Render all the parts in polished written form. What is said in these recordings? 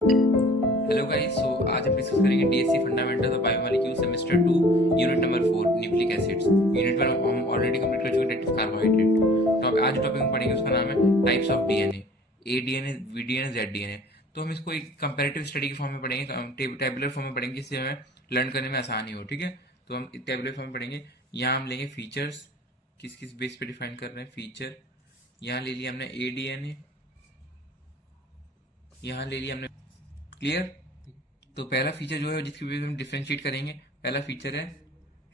Hello guys, सो आज हम discuss करेंगे DSC fundamentals of biomolecules semester 2 unit number 4 nucleic acids. Unit 1 हम already complete कर चुके हैं, डेट इज कार्बोहाइड्रेट। तो अब आज जो टॉपिक हम पढ़ेंगे उसका नाम है types of DNA, A DNA, B DNA, Z DNA. तो हम इसको एक कंपैरेटिव स्टडी के फॉर्म में पढ़ेंगे, टेबुलर फॉर्म में पढ़ेंगे, जिससे हमें लर्न करने में आसानी हो। ठीक है, तो हम टेबुलर फॉर्म में पढ़ेंगे। यहाँ हम लेंगे फीचर्स, किस किस बेस पे डिफाइन कर रहे हैं फीचर। यहाँ ले लिया हमने ए डीएनए, यहाँ ले लिया हमने। क्लियर? तो पहला फीचर जो है जिसकी वजह से हम डिफ्रेंशिएट करेंगे, पहला फीचर है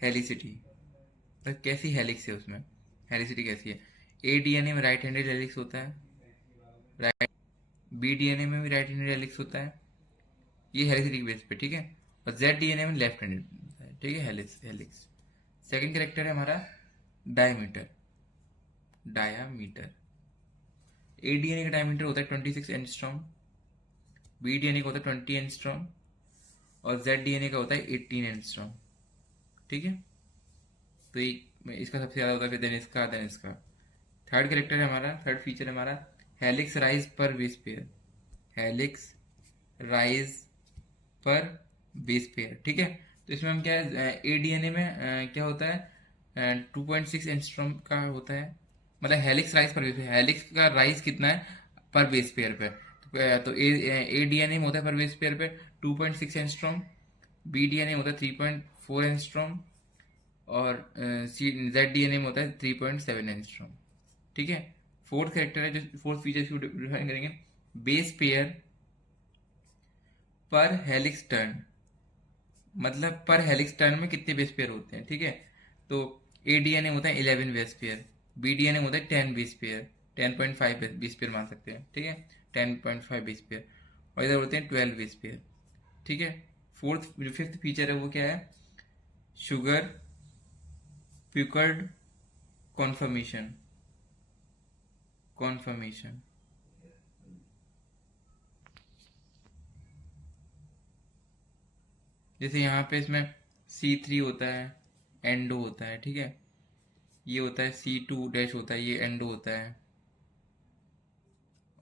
हेलिसिटी। तो कैसी हेलिक्स है उसमें, हेलिसिटी कैसी है। ए डीएनए में राइट हैंडेड हेलिक्स होता है, राइट। बी डीएनए में भी राइट हैंडेड हेलिक्स होता है, ये हेलिसिटी के बेस पे। ठीक है, और जेड डीएनए में लेफ्ट हैंडेड होता है। ठीक है, हेलिक्स हेलिक्स। सेकंड कैरेक्टर है हमारा डायमीटर, डायामीटर। ए डीएनए का डायमीटर होता है 26 एंगस्ट्रॉम, बी डीएनए का होता है 20 एंगस्ट्रॉम, और जेड डीएनए का होता है 18 एंगस्ट्रॉम। ठीक है, तो इसका सबसे ज़्यादा होता है, फिर देन इसका। थर्ड कैरेक्टर है हमारा, थर्ड फीचर है हमारा हेलिक्स राइज पर बेस पेयर, हेलिक्स राइज पर बेस पेयर। ठीक है, तो इसमें हम क्या है, ए डीएनए में क्या होता है, 2.6 एंगस्ट्रॉम का होता है। मतलब हेलिक्स राइज पर बेस पेयर, हेलिक्स का राइज कितना है पर बेस पेयर पे। तो ए डीएनए में होता है पर बेस पेयर पे 2.6 एंगस्ट्रॉम, बी डीएनए होता है 3.4 एंगस्ट्रॉम, और जेड डीएनए में होता है 3.7 एंगस्ट्रॉम। ठीक है, फोर्थ कैरेक्टर है, जो फोर्थ फीचर इसको डिफाइन करेंगे, बेस पेयर पर हेलिक्स टर्न। मतलब पर हेलिक्स टर्न में कितने बेस पेयर होते हैं। ठीक है, तो ए डीएनए होता है 11 बेस पेयर, बी डीएनए होता है 10 बेस पेयर, 10.5 बेस पेयर मान सकते हैं। ठीक है, 10.5 बेस पेयर, और इधर होते हैं 12 बेस पेयर। ठीक है, फोर्थ जो फिफ्थ फीचर है वो क्या है, शुगर प्यूकर्ड कॉन्फर्मेशन, कॉन्फर्मेशन। जैसे यहाँ पे इसमें C3 होता है, एंडो होता है। ठीक है, ये होता है C2 डैश होता है, ये एंडो होता है।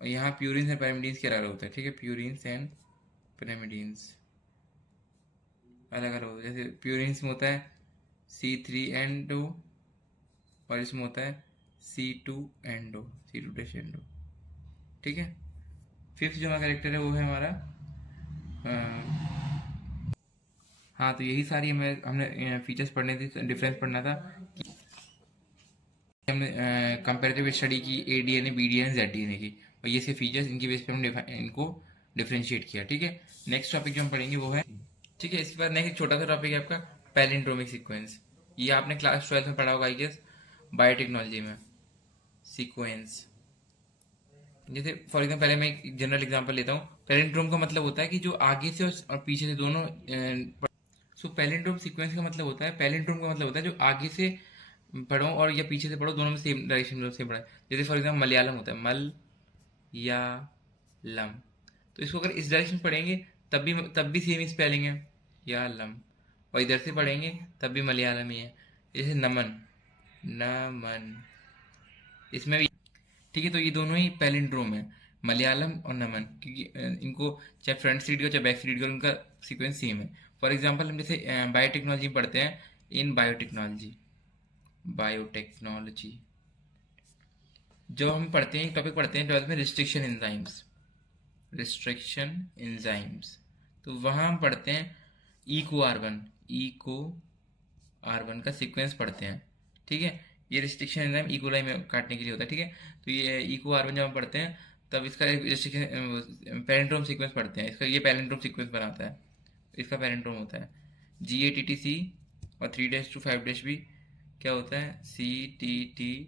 और यहाँ प्यूरिन्स एंड पैरामिडीन्स के अलग होता है। ठीक है, प्यूरिन्स एंड पैरामिडीन्स अलग अलग होता है। जैसे प्यूरिन्स में होता है C3 एंडो, और इसमें होता है C2 endo, C2 dash endo. ठीक है, फिफ्थ जो हमारा करेक्टर है वो है हमारा हाँ, तो यही सारी हमें हमने फीचर्स पढ़ने थे, डिफरेंस पढ़ना था। हमने कंपेरेटिव स्टडी की A D N A, B D N A, Z D N A की, और ये से फीचर्स, इनकी बेस पे हमने इनको डिफ्रेंशिएट किया। ठीक है, नेक्स्ट टॉपिक जो हम पढ़ेंगे वो है, ठीक है, इसके बाद नेक्स्ट छोटा सा टॉपिक है आपका पैलिंड्रोमिक सीक्वेंस। ये आपने क्लास 12 में पढ़ा होगा आई गेस, बायोटेक्नोलॉजी में। सीक्वेंस, जैसे फॉर एग्जाम्पल पहले मैं एक जनरल एग्जांपल लेता हूँ। पैलिंड्रोम का मतलब होता है कि जो आगे से और पीछे से दोनों। सो पैलिंड्रोम सीक्वेंस का मतलब होता है, पैलिंड्रोम का मतलब होता है जो आगे से पढ़ो और या पीछे से पढ़ो, दोनों में सेम डायरेक्शन में सेम पढ़ा है। जैसे फॉर एग्जाम्पल मलयालम होता है, मल या लम, तो इसको अगर इस डायरेक्शन पढ़ेंगे तब भी सेम स्पेलिंग है, या लम। और इधर से पढ़ेंगे तब भी मलयालम ही है। जैसे नमन, नमन, इसमें भी। ठीक है, तो ये दोनों ही पैलिंड्रोम है, मलयालम और नमन, क्योंकि इनको चाहे फ्रंट से रीड करो चाहे बैक से रीड करो, उनका सीक्वेंस सेम है। फॉर एग्जाम्पल हम जैसे बायोटेक्नोलॉजी में पढ़ते हैं, इन बायोटेक्नोलॉजी, बायोटेक्नोलॉजी जो हम पढ़ते हैं, टॉपिक पढ़ते हैं 12th में, रिस्ट्रिक्शन एंजाइम्स, रिस्ट्रिक्शन एंजाइम्स। तो वहाँ हम पढ़ते हैं इको आर1, इको आर1 का सीक्वेंस पढ़ते हैं। ठीक है, ये रिस्ट्रिक्शन एंजाइम इकोलाई में काटने के लिए होता है। ठीक है, तो ये इको आर1 जब हम पढ़ते हैं तब इसका रिस्ट्रिक्शन पैरेंट्रोम सीक्वेंस पढ़ते हैं, इसका ये पैरेंट्रोम सीक्वेंस बनाता है, इसका पैरेंट्रोम होता है GATTC, और 3-5- क्या होता है, CTTAAG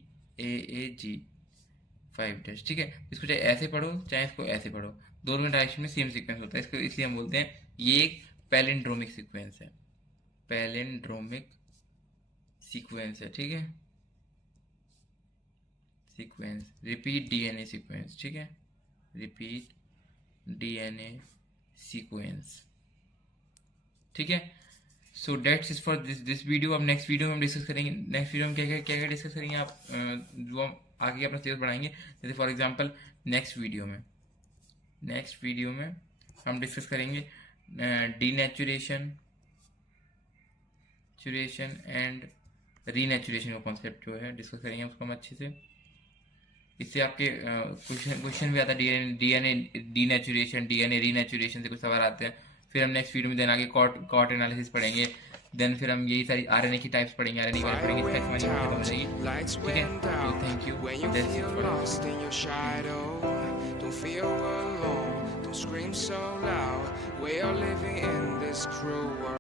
5-। ठीक है, इसको चाहे ऐसे पढ़ो चाहे इसको ऐसे पढ़ो, दोनों में डायरेक्शन में सेम सीक्वेंस होता है। इसको इसलिए हम बोलते हैं ये एक पैलिंड्रोमिक सीक्वेंस है, पैलिंड्रोमिक सीक्वेंस है। ठीक है, सीक्वेंस, रिपीट डीएनए सीक्वेंस। ठीक है, रिपीट डीएनए सीक्वेंस। ठीक है, so that's is for this video. अब नेक्स्ट वीडियो में हम डिस्कस करेंगे, नेक्स्ट वीडियो में क्या क्या डिस्कस करेंगे आप, जो हम आगे अपना सिलेबस बढ़ाएंगे। जैसे फॉर एग्जांपल नेक्स्ट वीडियो में हम डिस्कस करेंगे डीनेचुरेशन एंड रीनेचुरेशन का कॉन्सेप्ट जो है डिस्कस करेंगे उसको हम अच्छे से। इससे आपके क्वेश्चन भी आता है, डीएनए डीनेचुरेशन, डीएनए रीनेचुरेशन से कुछ सवाल आते हैं। फिर हम नेक्स्ट वीडियो में देन आगे कॉट एनालिसिस पढ़ेंगे। देन फिर हम यही सारी आरएनए की टाइप्स पढ़ेंगे, आरएनए वाले पढ़ेंगे, स्पेसिमेन खत्म हो जाएगी। ठीक है, तो thank you, that's it for Don't feel alone, don't scream so loud. We are living in this cruel world.